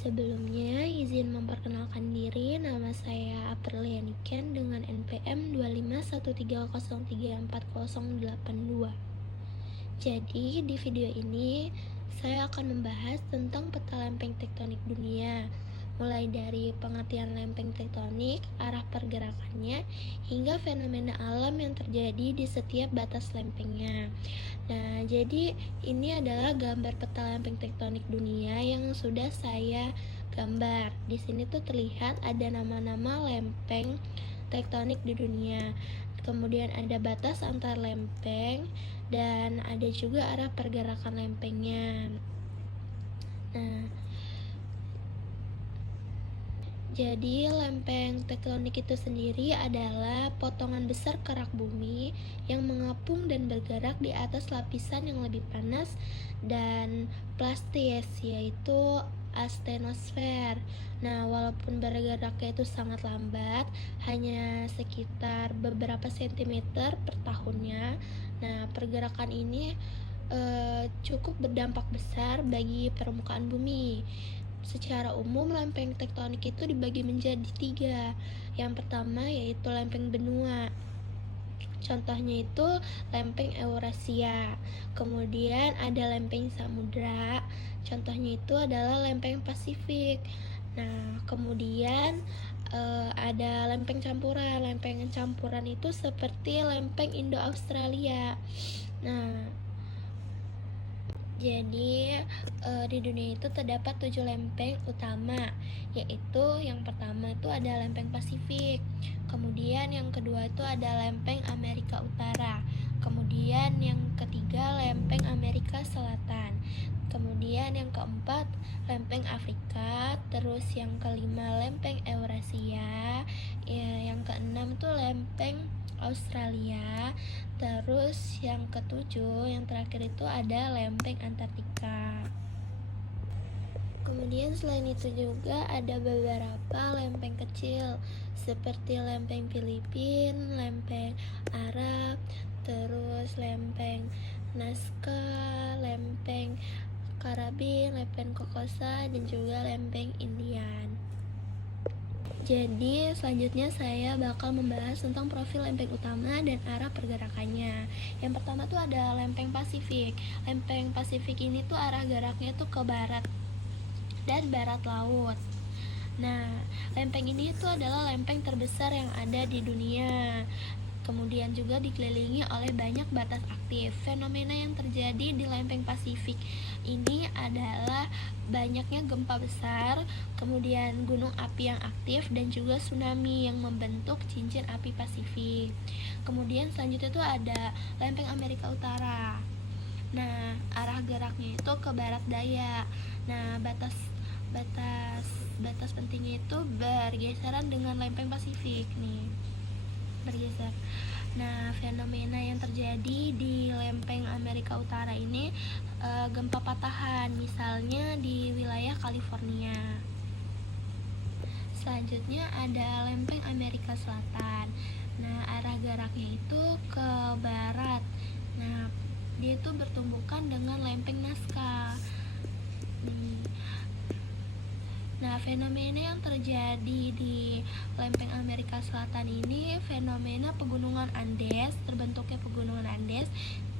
Sebelumnya, izin memperkenalkan diri, nama saya Aprilia Niken dengan NPM 25130340082. Jadi, di video ini saya akan membahas tentang peta lempeng tektonik dunia, mulai dari pengertian lempeng tektonik, arah pergerakannya, hingga fenomena alam yang terjadi di setiap batas lempengnya. Nah, jadi ini adalah gambar peta lempeng tektonik dunia yang sudah saya gambar. Di sini tuh terlihat ada nama-nama lempeng tektonik di dunia. Kemudian ada batas antar lempeng dan ada juga arah pergerakan lempengnya. Nah, jadi lempeng tektonik itu sendiri adalah potongan besar kerak bumi yang mengapung dan bergerak di atas lapisan yang lebih panas dan plastis, yaitu astenosfer. Nah, walaupun bergeraknya itu sangat lambat, hanya sekitar beberapa sentimeter per tahunnya. Nah, pergerakan ini cukup berdampak besar bagi permukaan bumi. Secara umum, lempeng tektonik itu dibagi menjadi 3. Yang pertama yaitu lempeng benua. Contohnya itu lempeng Eurasia. Kemudian ada lempeng samudra. Contohnya itu adalah lempeng Pasifik. Nah, kemudian ada lempeng campuran. Lempeng campuran itu seperti lempeng Indo-Australia. Nah, jadi di dunia itu terdapat 7 lempeng utama, yaitu yang pertama itu ada lempeng Pasifik, kemudian yang kedua itu ada lempeng Amerika Utara, kemudian yang ketiga lempeng Amerika Selatan, kemudian yang keempat lempeng Afrika, terus yang kelima lempeng Eurasia, yang keenam itu lempeng Australia. Terus yang ketujuh, yang terakhir itu ada lempeng Antartika. Kemudian selain itu juga ada beberapa lempeng kecil seperti lempeng Filipina, lempeng Arab, terus lempeng Nazca, lempeng Karabin, lempeng Kokosa, dan juga lempeng Indian. Jadi selanjutnya saya bakal membahas tentang profil lempeng utama dan arah pergerakannya. Yang pertama tuh ada lempeng Pasifik. Lempeng Pasifik ini tuh arah geraknya tuh ke barat dan barat laut. Nah, lempeng ini tuh adalah lempeng terbesar yang ada di dunia. Kemudian juga dikelilingi oleh banyak batas aktif. Fenomena yang terjadi di lempeng Pasifik ini adalah banyaknya gempa besar, kemudian gunung api yang aktif, dan juga tsunami yang membentuk cincin api Pasifik. Kemudian selanjutnya itu ada lempeng Amerika Utara. Nah, arah geraknya itu ke barat daya. Nah, batas pentingnya itu bergeseran dengan lempeng Pasifik nih, bergeser. Nah, fenomena yang terjadi di lempeng Amerika Utara ini gempa patahan, misalnya di wilayah California. Selanjutnya ada lempeng Amerika Selatan. Nah, arah geraknya itu ke barat. Nah, dia itu bertumbukan dengan lempeng Nazca. Nah, fenomena yang terjadi di lempeng Amerika Selatan ini fenomena pegunungan Andes, terbentuknya pegunungan Andes,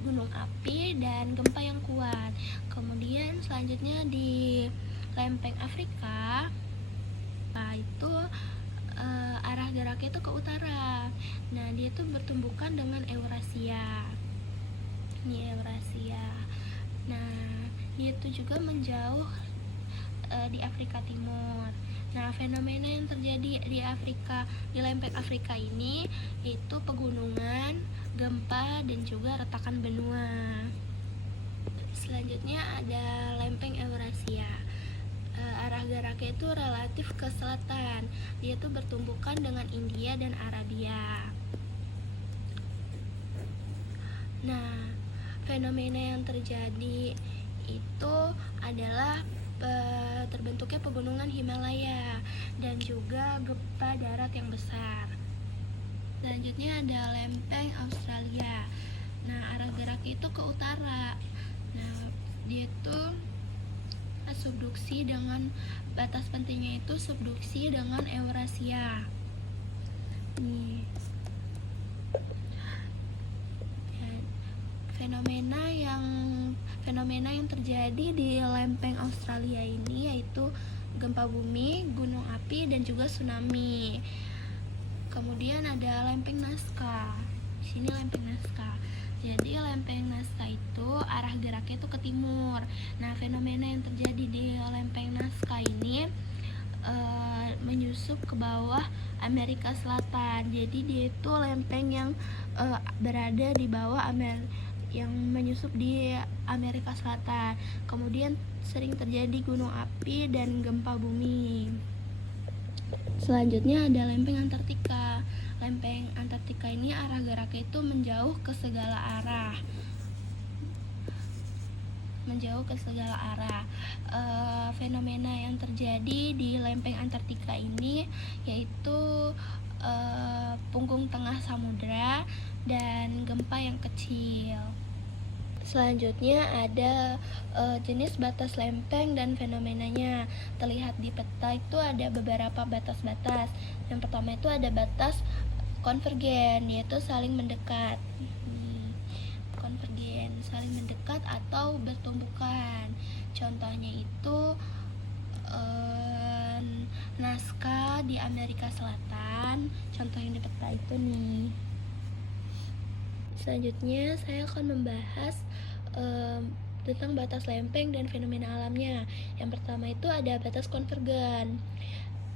gunung api, dan gempa yang kuat. Kemudian selanjutnya di lempeng Afrika, itu arah geraknya itu ke utara. Nah, dia itu bertumbukan dengan Eurasia. Ini Eurasia. Nah, dia itu juga menjauh di Afrika Timur. Nah, fenomena yang terjadi di lempeng Afrika ini itu pegunungan, gempa, dan juga retakan benua. Selanjutnya ada lempeng Eurasia. Arah geraknya itu relatif ke selatan. Dia itu bertumbukan dengan India dan Arabia. Nah, fenomena yang terjadi itu adalah terbentuknya pegunungan Himalaya dan juga gempa darat yang besar. Selanjutnya ada lempeng Australia. Nah, arah gerak itu ke utara. Nah, dia itu subduksi dengan batas pentingnya itu subduksi dengan Eurasia. Nih. Fenomena yang terjadi di lempeng Australia ini yaitu gempa bumi, gunung api, dan juga tsunami. Kemudian ada lempeng Nazca. Di sini lempeng Nazca. Jadi lempeng Nazca itu arah geraknya itu ke timur. Nah, fenomena yang terjadi di lempeng Nazca ini menyusup ke bawah Amerika Selatan. Jadi dia itu lempeng yang berada di bawah yang menyusup di Amerika Selatan. Kemudian sering terjadi gunung api dan gempa bumi. Selanjutnya ada lempeng Antartika. Lempeng Antartika ini arah geraknya itu menjauh ke segala arah. Fenomena yang terjadi di lempeng Antartika ini yaitu punggung tengah samudra dan gempa yang kecil. Selanjutnya ada jenis batas lempeng dan fenomenanya. Terlihat di peta itu ada beberapa batas-batas. Yang pertama itu ada batas konvergen, yaitu saling mendekat. Konvergen, saling mendekat atau bertumbukan. Contohnya itu Nazca di Amerika Selatan. Contoh yang di peta itu nih. Selanjutnya saya akan membahas tentang batas lempeng dan fenomena alamnya. Yang pertama itu ada batas konvergen.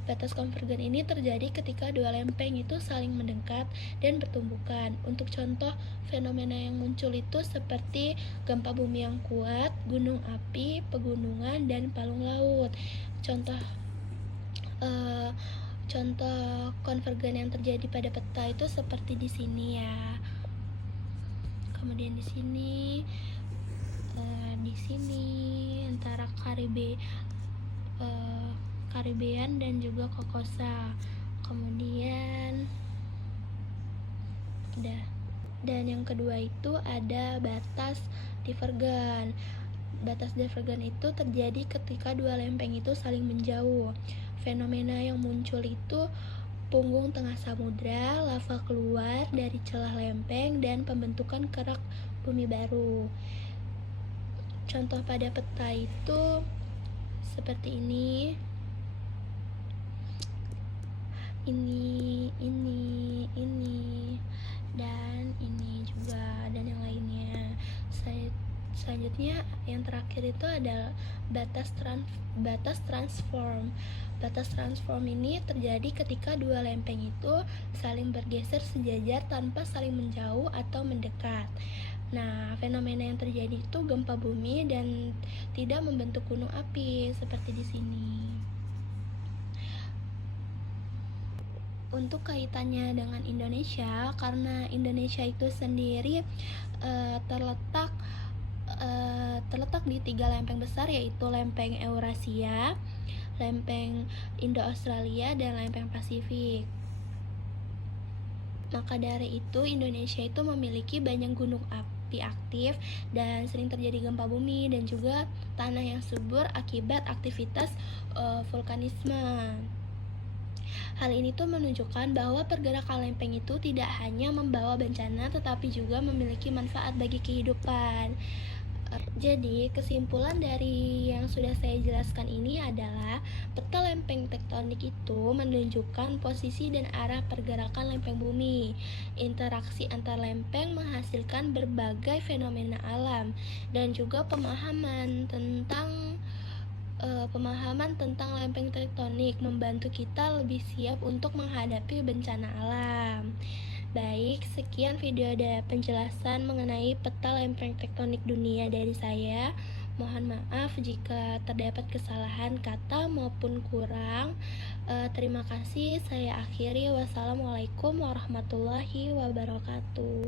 Batas konvergen ini terjadi ketika dua lempeng itu saling mendekat dan bertumbukan. Untuk contoh fenomena yang muncul itu seperti gempa bumi yang kuat, gunung api, pegunungan, dan palung laut. Contoh konvergen yang terjadi pada peta itu seperti di sini ya. Kemudian di sini antara Karibean dan juga Kokosa. Kemudian dan yang kedua itu ada batas divergen. Batas divergen itu terjadi ketika dua lempeng itu saling menjauh. Fenomena yang muncul itu punggung tengah samudra, lava keluar dari celah lempeng, dan pembentukan kerak bumi baru. Contoh pada peta itu seperti ini, dan ini juga, dan yang lainnya. Selanjutnya yang terakhir itu adalah batas transform. Batas transform ini terjadi ketika dua lempeng itu saling bergeser sejajar tanpa saling menjauh atau mendekat. Nah, fenomena yang terjadi itu gempa bumi dan tidak membentuk gunung api seperti di sini. Untuk kaitannya dengan Indonesia, karena Indonesia itu sendiri terletak di 3 lempeng besar, yaitu lempeng Eurasia, lempeng Indo-Australia, dan lempeng Pasifik. Maka dari itu Indonesia itu memiliki banyak gunung api aktif dan sering terjadi gempa bumi dan juga tanah yang subur akibat aktivitas vulkanisme. Hal ini tuh menunjukkan bahwa pergerakan lempeng itu tidak hanya membawa bencana tetapi juga memiliki manfaat bagi kehidupan. Jadi kesimpulan dari yang sudah saya jelaskan ini adalah peta lempeng tektonik itu menunjukkan posisi dan arah pergerakan lempeng bumi. Interaksi antar lempeng menghasilkan berbagai fenomena alam dan juga pemahaman tentang lempeng tektonik membantu kita lebih siap untuk menghadapi bencana alam. Baik, sekian video ada penjelasan mengenai peta lempeng tektonik dunia dari saya. Mohon maaf jika terdapat kesalahan kata maupun kurang. Terima kasih, saya akhiri. Wassalamualaikum warahmatullahi wabarakatuh.